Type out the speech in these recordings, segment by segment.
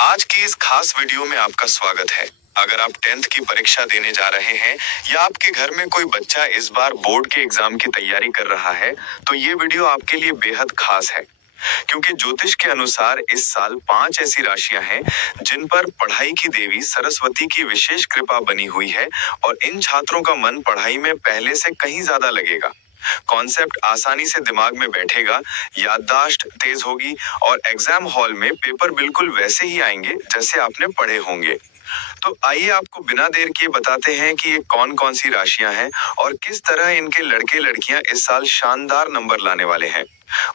आज की इस खास वीडियो में आपका स्वागत है। अगर आप 10th की परीक्षा देने जा रहे हैं या आपके घर में कोई बच्चा इस बार बोर्ड के एग्जाम की तैयारी कर रहा है, तो ये वीडियो आपके लिए बेहद खास है। क्योंकि ज्योतिष के अनुसार इस साल 5 ऐसी राशियां हैं जिन पर पढ़ाई की देवी सरस्वती की विशेष कृपा बनी हुई है और इन छात्रों का मन पढ़ाई में पहले से कहीं ज्यादा लगेगा। कॉन्सेप्ट आसानी से दिमाग में बैठेगा, याददाश्त तेज होगी और एग्जाम हॉल में पेपर बिल्कुल वैसे ही आएंगे जैसे आपने पढ़े होंगे। तो आइए आपको बिना देर किए बताते हैं कि ये कौन कौन सी राशियां हैं और किस तरह इनके लड़के लड़कियां इस साल शानदार नंबर लाने वाले हैं।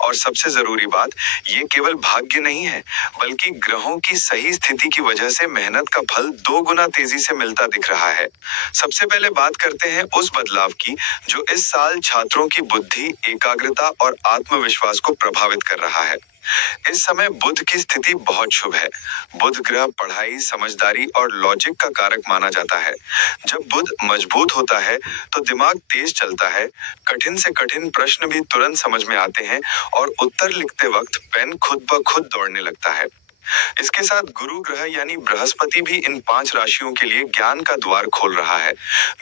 और सबसे जरूरी बात, ये केवल भाग्य नहीं है, बल्कि ग्रहों की सही स्थिति की वजह से मेहनत का फल 2 गुना तेजी से मिलता दिख रहा है। सबसे पहले बात करते हैं उस बदलाव की जो इस साल छात्रों की बुद्धि, एकाग्रता और आत्मविश्वास को प्रभावित कर रहा है। इस समय बुध की स्थिति बहुत शुभ है। बुध ग्रह पढ़ाई, समझदारी और लॉजिक का कारक माना जाता है। जब बुध मजबूत होता है तो दिमाग तेज चलता है, कठिन से कठिन प्रश्न भी तुरंत समझ में आते हैं और उत्तर लिखते वक्त पेन खुद ब खुद दौड़ने लगता है। इसके साथ गुरु ग्रह यानी बृहस्पति भी इन 5 राशियों के लिए ज्ञान का द्वार खोल रहा है।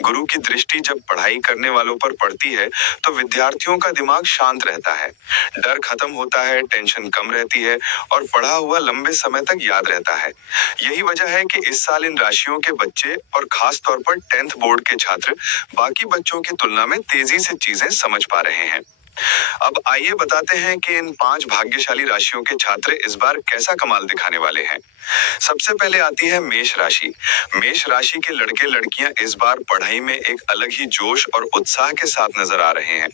गुरु की दृष्टि जब पढ़ाई करने वालों पर पड़ती है तो विद्यार्थियों का दिमाग शांत रहता है, डर खत्म होता है, टेंशन कम रहती है और पढ़ा हुआ लंबे समय तक याद रहता है। यही वजह है कि इस साल इन राशियों के बच्चे और खास तौर पर 10th बोर्ड के छात्र बाकी बच्चों की तुलना में तेजी से चीजें समझ पा रहे हैं। अब आइए बताते हैं कि इन 5 भाग्यशाली राशियों के छात्र इस बार कैसा कमाल दिखाने वाले हैं। सबसे पहले आती है मेष राशि। मेष राशि के लड़के लड़कियां इस बार पढ़ाई में एक अलग ही जोश और उत्साह के साथ नजर आ रहे हैं।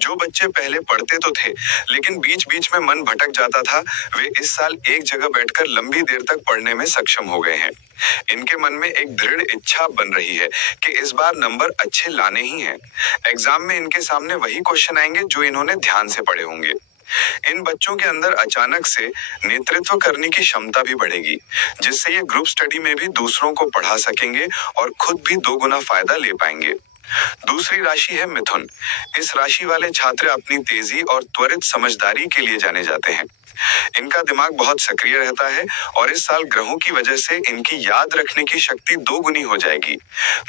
जो बच्चे पहले पढ़ते तो थे लेकिन बीच बीच में मन भटक जाता था, वे इस साल एक जगह बैठकर लंबी देर तक पढ़ने में सक्षम हो गए हैं। इनके मन में एक दृढ़ इच्छा बन रही है कि इस बार नंबर अच्छे लाने ही हैं। एग्जाम में इनके सामने वही क्वेश्चन आएंगे जो इन्होंने ध्यान से पढ़े होंगे। इन बच्चों के अंदर अचानक से नेतृत्व करने की क्षमता भी बढ़ेगी, जिससे ये ग्रुप स्टडी में भी दूसरों को पढ़ा सकेंगे और खुद भी 2 गुना फायदा ले पाएंगे। दूसरी राशि है मिथुन। इस राशि वाले छात्र अपनी तेजी और त्वरित समझदारी के लिए जाने जाते हैं। इनका दिमाग बहुत सक्रिय रहता है और इस साल ग्रहों की वजह से इनकी याद रखने की शक्ति 2 गुनी हो जाएगी।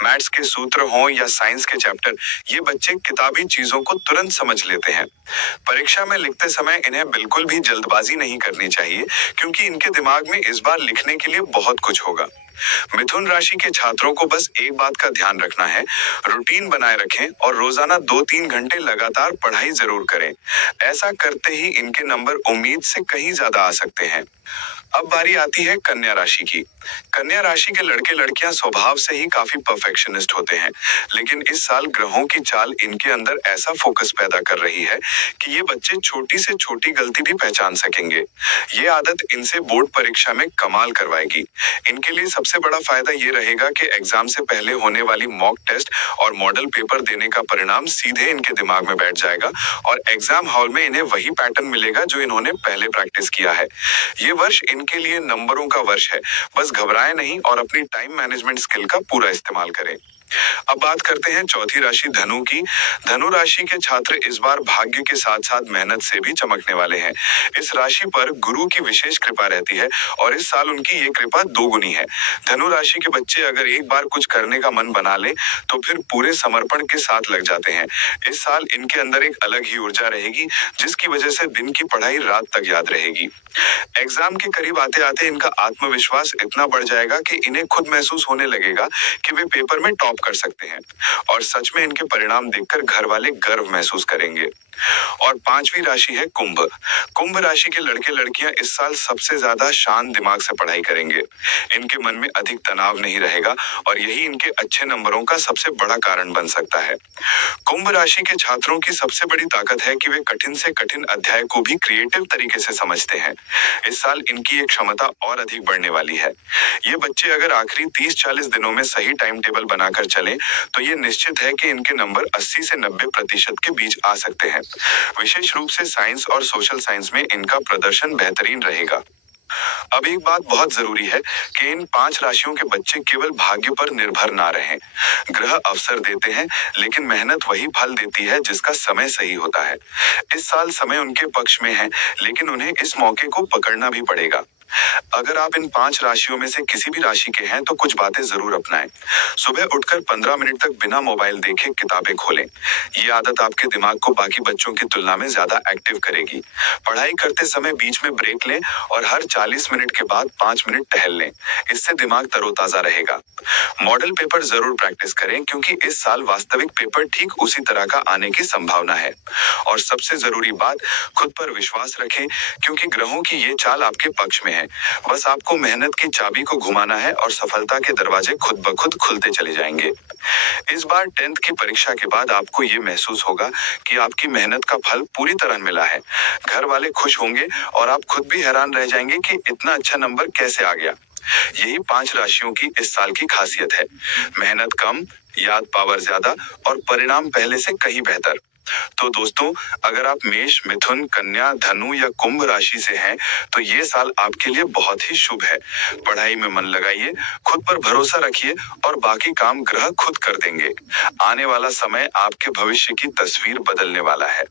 मैथ्स के सूत्र हों या साइंस के चैप्टर, ये बच्चे किताबी चीजों को तुरंत समझ लेते हैं। परीक्षा में लिखते समय इन्हें बिल्कुल भी जल्दबाजी नहीं करनी चाहिए, क्योंकि इनके दिमाग में इस बार लिखने के लिए बहुत कुछ होगा। मिथुन राशि के छात्रों को बस एक बात का ध्यान रखना है, रूटीन बनाए रखें और रोजाना 2-3 घंटे लगातार पढ़ाई जरूर करें। ऐसा करते ही इनके नंबर उम्मीद से कहीं ज्यादा आ सकते हैं। अब बारी आती है कन्या राशि की। कन्या राशि के लड़के लड़कियां स्वभाव से ही काफी परफेक्शनिस्ट होते हैं, लेकिन इस साल ग्रहों की चाल इनके अंदर ऐसा फोकस पैदा कर रही है कि ये बच्चे छोटी से छोटी गलती भी पहचान सकेंगे। ये आदत इनसे बोर्ड परीक्षा में कमाल करवाएगी। इनके लिए सबसे बड़ा फायदा ये रहेगा कि एग्जाम से पहले होने वाली मॉक टेस्ट और मॉडल पेपर देने का परिणाम सीधे इनके दिमाग में बैठ जाएगा और एग्जाम हॉल में इन्हें वही पैटर्न मिलेगा जो इन्होंने पहले प्रैक्टिस किया है। ये वर्ष इनके लिए नंबरों का वर्ष है, बस घबराएं नहीं और अपनी टाइम मैनेजमेंट स्किल का पूरा इस्तेमाल करें। अब बात करते हैं चौथी राशि धनु की। धनु राशि के छात्र इस बार भाग्य के साथ साथ मेहनत से भी चमकने वाले हैं। इस राशि पर गुरु की विशेष कृपा रहती है और इस साल उनकी ये कृपा 2 गुनी है। धनु राशि के बच्चे अगर एक बार कुछ करने का मन बना ले तो फिर पूरे समर्पण के साथ लग जाते हैं। इस साल इनके अंदर एक अलग ही ऊर्जा रहेगी, जिसकी वजह से दिन की पढ़ाई रात तक याद रहेगी। एग्जाम के करीब आते आते इनका आत्मविश्वास इतना बढ़ जाएगा कि इन्हें खुद महसूस होने लगेगा कि वे पेपर में टॉप कर सकते हैं और सच में इनके परिणाम देखकर घर वाले गर्व महसूस करेंगे। और 5वीं राशि है कुंभ। कुंभ राशि के लड़के लड़कियां इस साल सबसे ज्यादा शांत दिमाग से पढ़ाई करेंगे। इनके मन में अधिक तनाव नहीं रहेगा और यही इनके अच्छे नंबरों का सबसे बड़ा कारण बन सकता है। कुंभ राशि के छात्रों की सबसे बड़ी ताकत है कि वे कठिन से कठिन अध्याय को भी क्रिएटिव तरीके से समझते हैं। इस साल इनकी एक क्षमता और अधिक बढ़ने वाली है। ये बच्चे अगर आखिरी 30-40 दिनों में सही टाइम टेबल बनाकर चलें तो ये निश्चित है कि इनके नंबर 80 से 90% के बीच आ सकते हैं। विशेष रूप से साइंस और सोशल साइंस में इनका प्रदर्शन बेहतरीन रहेगा। अब एक बात बहुत जरूरी है कि इन 5 राशियों के बच्चे केवल भाग्य पर निर्भर ना रहें। ग्रह अवसर देते हैं, लेकिन मेहनत वही फल देती है जिसका समय सही होता है। इस साल समय उनके पक्ष में है, लेकिन उन्हें इस मौके को पकड़ना भी पड़ेगा। अगर आप इन 5 राशियों में से किसी भी राशि के हैं तो कुछ बातें जरूर अपनाएं। सुबह उठकर 15 मिनट तक बिना मोबाइल देखे किताबें खोलें। ये आदत आपके दिमाग को बाकी बच्चों की तुलना में ज्यादा एक्टिव करेगी। पढ़ाई करते समय बीच में ब्रेक लें और हर 40 मिनट के बाद 5 मिनट टहल लें। इससे दिमाग तरोताजा रहेगा। मॉडल पेपर जरूर प्रैक्टिस करें क्योंकि इस साल वास्तविक पेपर ठीक उसी तरह का आने की संभावना है। और सबसे जरूरी बात, खुद पर विश्वास रखें क्योंकि ग्रहों की ये चाल आपके पक्ष में है। बस आपको मेहनत की चाबी को घुमाना है और सफलता के दरवाजे खुद ब खुद खुलते चले जाएंगे। इस बार 10th की परीक्षा के बाद आपको ये महसूस होगा कि आपकी मेहनत का फल पूरी तरह मिला है। घर वाले खुश होंगे और आप खुद भी हैरान रह जाएंगे कि इतना अच्छा नंबर कैसे आ गया। यही 5 राशियों की इस साल की खासियत है। मेहनत कम, याद पावर ज्यादा और परिणाम पहले से कहीं बेहतर। तो दोस्तों, अगर आप मेष, मिथुन, कन्या, धनु या कुंभ राशि से हैं, तो ये साल आपके लिए बहुत ही शुभ है। पढ़ाई में मन लगाइए, खुद पर भरोसा रखिए और बाकी काम ग्रह खुद कर देंगे। आने वाला समय आपके भविष्य की तस्वीर बदलने वाला है।